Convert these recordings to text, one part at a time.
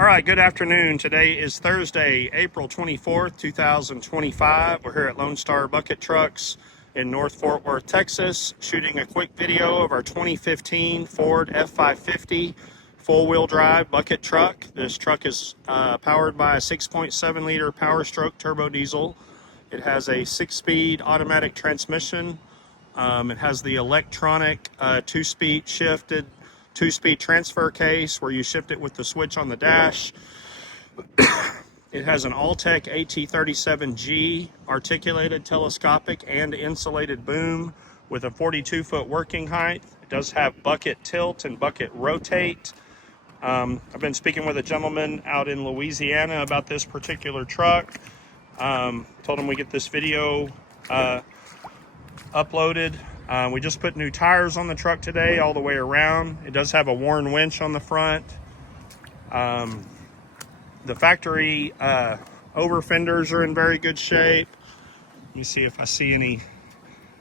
All right, good afternoon. Today is Thursday, April 24th, 2025. We're here at Lone Star Bucket Trucks in North Fort Worth, Texas, shooting a quick video of our 2015 Ford F550 four-wheel drive bucket truck. This truck is powered by a 6.7 liter Power Stroke turbo diesel. It has a 6-speed automatic transmission. It has the electronic 2-speed shifted 2-speed transfer case where you shift it with the switch on the dash. It has an Altec AT37G articulated, telescopic, and insulated boom with a 42-foot working height. It does have bucket tilt and bucket rotate. I've been speaking with a gentleman out in Louisiana about this particular truck. Told him we get this video uploaded. We just put new tires on the truck today all the way around. It does have a Warn winch on the front. The factory over fenders are in very good shape. Let me see if I see any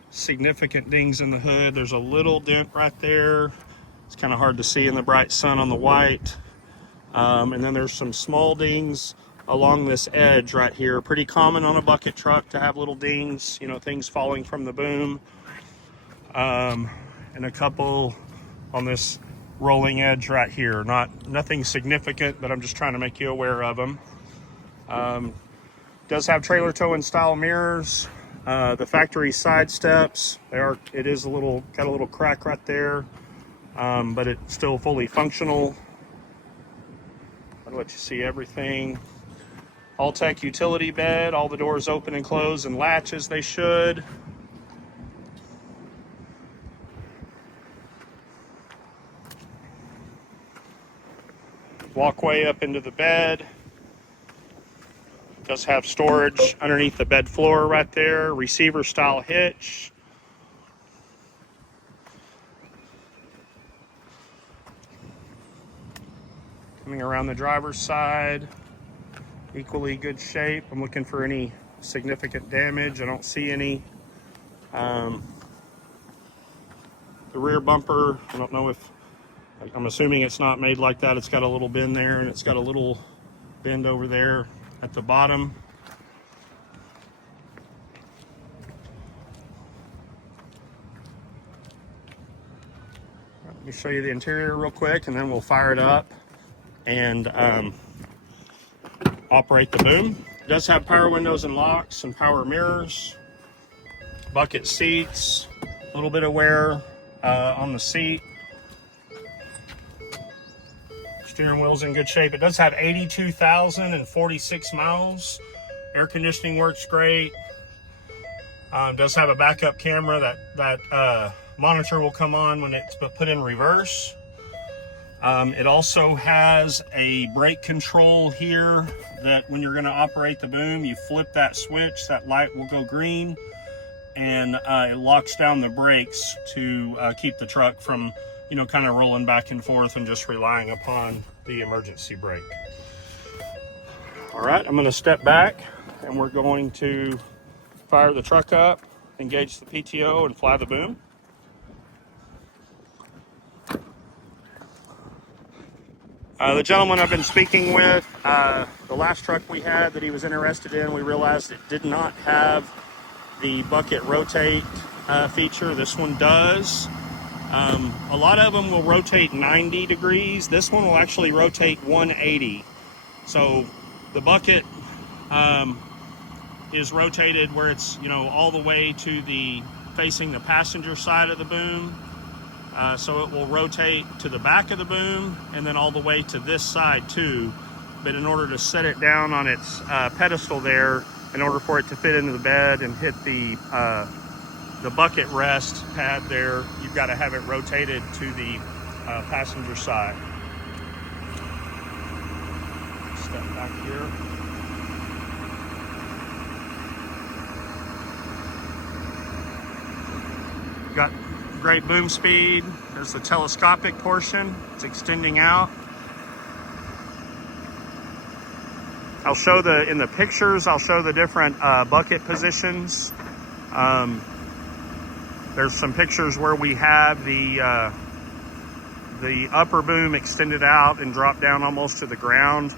significant dings in the hood. There's a little dent right there. It's kind of hard to see in the bright sun on the white. And then there's some small dings along this edge right here. Pretty common on a bucket truck to have little dings, things falling from the boom. And a couple on this rolling edge right here. Nothing significant, but I'm just trying to make you aware of them. Does have trailer towing style mirrors. The factory side steps, it is got a little crack right there, but it's still fully functional. I'll let you see everything. Altec utility bed, all the doors open and close and latch as they should. Walkway up into the bed. Does have storage underneath the bed floor right there. Receiver style hitch. Coming around the driver's side, equally good shape. I'm looking for any significant damage. I don't see any. The rear bumper, I don't know if, I'm assuming it's not made like that. It's got a little bend there, and it's got a little bend over there at the bottom. Let me show you the interior real quick, and then we'll fire it up and operate the boom. It does have power windows and locks and power mirrors, bucket seats, a little bit of wear on the seat. Steering wheel's in good shape. It does have 82,046 miles. Air conditioning works great. Does have a backup camera. That monitor will come on when it's put in reverse. It also has a brake control here that when you're going to operate the boom, you flip that switch, that light will go green, and it locks down the brakes to keep the truck from kind of rolling back and forth and just relying upon the emergency brake. All right, I'm going to step back and we're going to fire the truck up, engage the PTO, and fly the boom. The gentleman I've been speaking with, the last truck we had that he was interested in, we realized it did not have the bucket rotate feature. This one does. A lot of them will rotate 90 degrees. This one will actually rotate 180. So the bucket is rotated where it's, all the way to facing the passenger side of the boom. So it will rotate to the back of the boom and then all the way to this side too. But in order to set it down on its pedestal there, in order for it to fit into the bed and hit the bucket rest pad there, you've got to have it rotated to the passenger side. Step back here. Got great boom speed. There's the telescopic portion. It's extending out. I'll show in the pictures, I'll show the different bucket positions. There's some pictures where we have the the upper boom extended out and dropped down almost to the ground.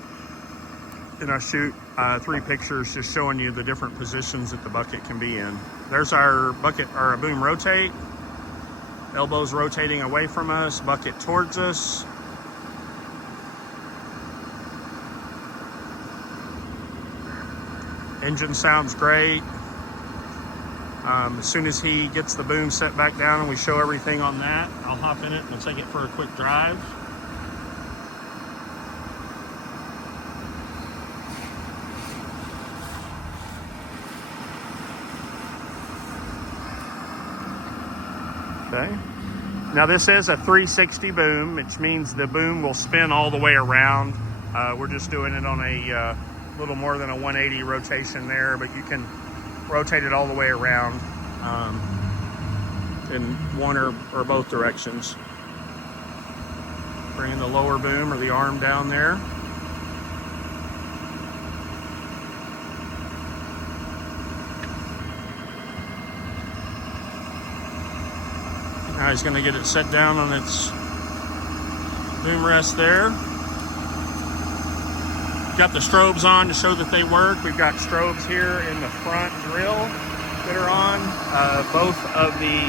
And I shoot 3 pictures just showing you the different positions that the bucket can be in. There's our bucket, our boom rotate. Elbows rotating away from us, bucket towards us. Engine sounds great. As soon as he gets the boom set back down and we show everything on that, I'll hop in it and we'll take it for a quick drive. Okay. Now this is a 360 boom, which means the boom will spin all the way around. We're just doing it on a little more than a 180 rotation there, but you can rotate it all the way around in one or both directions. Bringing the lower boom or the arm down there. Now he's going to get it set down on its boom rest there. Got the strobes on to show that they work. We've got strobes here in the front grill that are on, both of the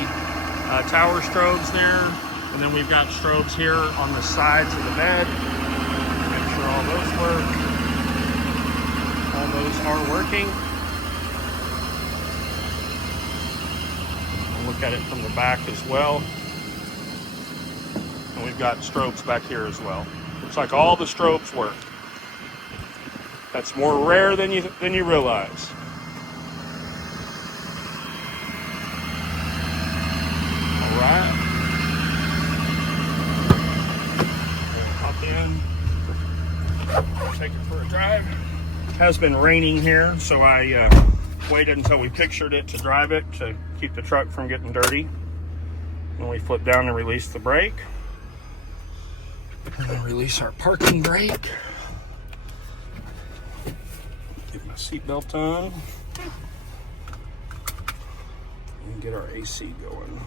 tower strobes there, and then we've got strobes here on the sides of the bed. Make sure all those work. All those are working. We'll look at it from the back as well. And we've got strobes back here as well. Looks like all the strobes work. That's more rare than you realize. All right. Hop in. Take it for a drive. It has been raining here, so I waited until we pictured it to drive it to keep the truck from getting dirty. Then we flip down and release the brake. And then release our parking brake. Get my seatbelt on. And get our AC going.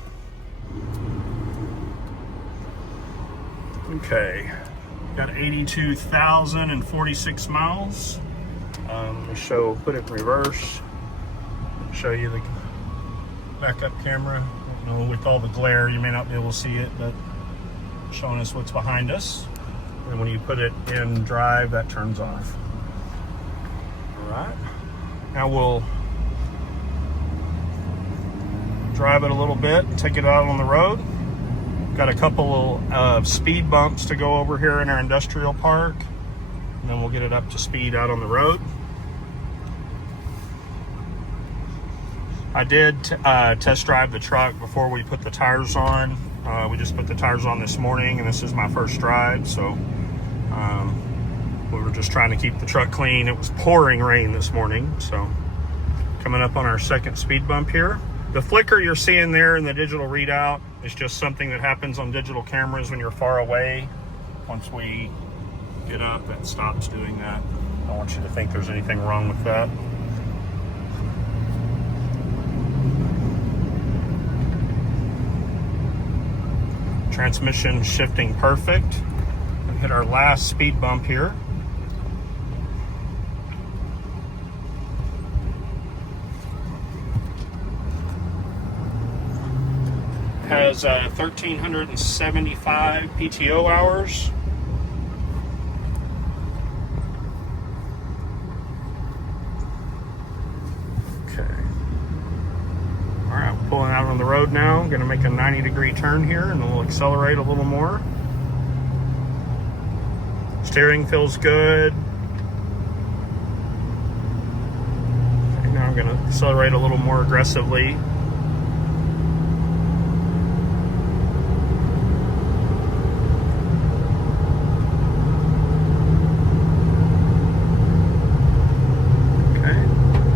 Okay. Got 82,046 miles. Put it in reverse. Show you the backup camera. You know, with all the glare, you may not be able to see it, but showing us what's behind us. And when you put it in drive, that turns off. All right. Now we'll drive it a little bit and take it out on the road. Got a couple of speed bumps to go over here in our industrial park, and then we'll get it up to speed out on the road. I did test drive the truck before we put the tires on. We just put the tires on this morning, and this is my first drive, so we were just trying to keep the truck clean. It was pouring rain this morning, so coming up on our second speed bump here. The flicker you're seeing there in the digital readout is just something that happens on digital cameras when you're far away. Once we get up, it stops doing that. I don't want you to think there's anything wrong with that. Transmission shifting perfect. We hit our last speed bump here. Has 1,375 PTO hours. Okay. All right, we're pulling out on the road now. I'm going to make a 90-degree turn here, and then we'll accelerate a little more. Steering feels good. Okay, now I'm going to accelerate a little more aggressively.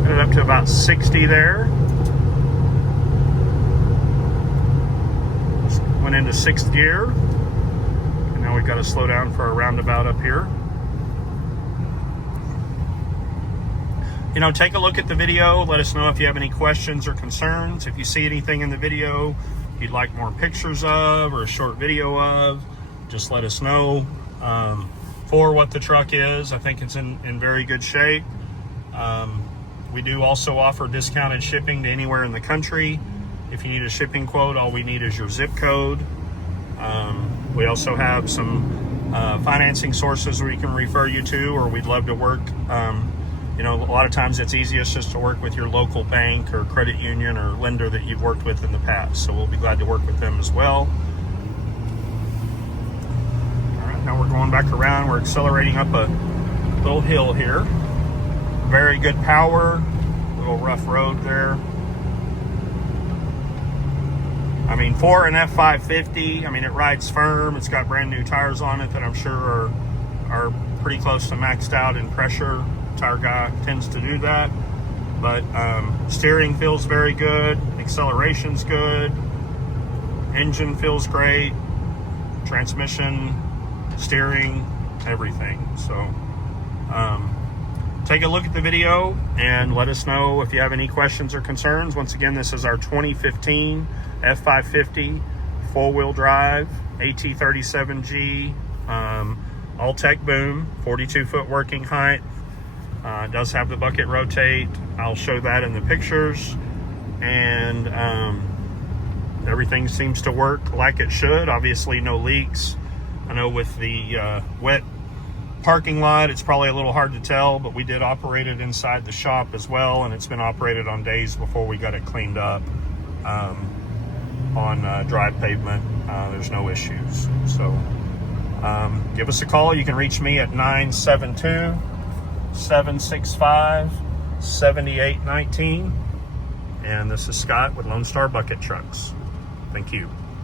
Up to about 60 there. Went into 6th gear. And now we've got to slow down for a roundabout up here. You know, take a look at the video. Let us know if you have any questions or concerns. If you see anything in the video you'd like more pictures of or a short video of, just let us know for what the truck is. I think it's in very good shape. We do also offer discounted shipping to anywhere in the country. If you need a shipping quote, all we need is your zip code. We also have some financing sources we can refer you to, or we'd love to work. You know, a lot of times it's easiest just to work with your local bank or credit union or lender that you've worked with in the past. So we'll be glad to work with them as well. All right, now we're going back around. We're accelerating up a little hill here. Very good power, little rough road there. I mean, for an F550, I mean, it rides firm. It's got brand new tires on it that I'm sure are pretty close to maxed out in pressure. Tire guy tends to do that. But steering feels very good. Acceleration's good. Engine feels great. Transmission, steering, everything. So take a look at the video and let us know if you have any questions or concerns. Once again, this is our 2015 F550 four-wheel drive AT37G Altec boom, 42-foot working height. It does have the bucket rotate. I'll show that in the pictures. And everything seems to work like it should. Obviously no leaks. I know with the wet parking lot, it's probably a little hard to tell, but we did operate it inside the shop as well, and it's been operated on days before we got it cleaned up. On dry pavement, there's no issues. So give us a call. You can reach me at 972-765-7819. And this is Scott with Lone Star Bucket Trucks. Thank you.